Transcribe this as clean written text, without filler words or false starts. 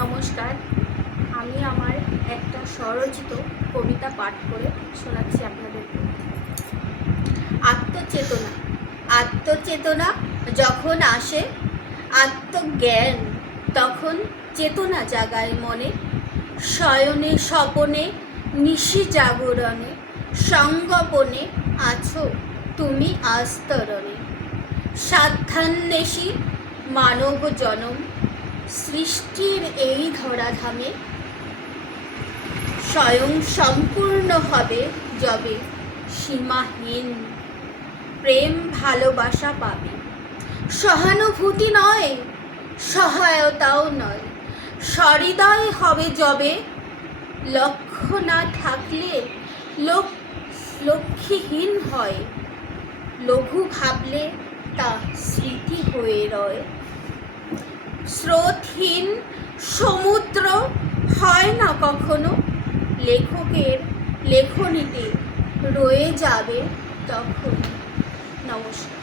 নমস্কার, আমি আমার একটা স্বরচিত কবিতা পাঠ করে শোনাচ্ছি আপনাদেরকে। আত্মচেতনা। আত্মচেতনা যখন আসে, আত্মজ্ঞান তখন চেতনা জাগায় মনে। শয়নে স্বপনে নিশি জাগরণে, সঙ্গোপনে আছো তুমি আস্তরণে। সাধ্যান্বেষী মানব জনম সৃষ্টির এই ধরাধামে স্বয়ং সম্পূর্ণ হবে যবে সীমাহীন প্রেম ভালোবাসা পাবে। সহানুভূতি নয়, সহায়তাও নয়, সহৃদয় হবে যবে। লক্ষ্য না থাকলে লক্ষ্যহীন হয়, লঘু ভাবলে তা স্মৃতি হয়ে রয়। স্রোতহীন সমুদ্র হয় না কখনো, লেখকের লেখনীতে রয়ে যাবে তখন। নমস্কার।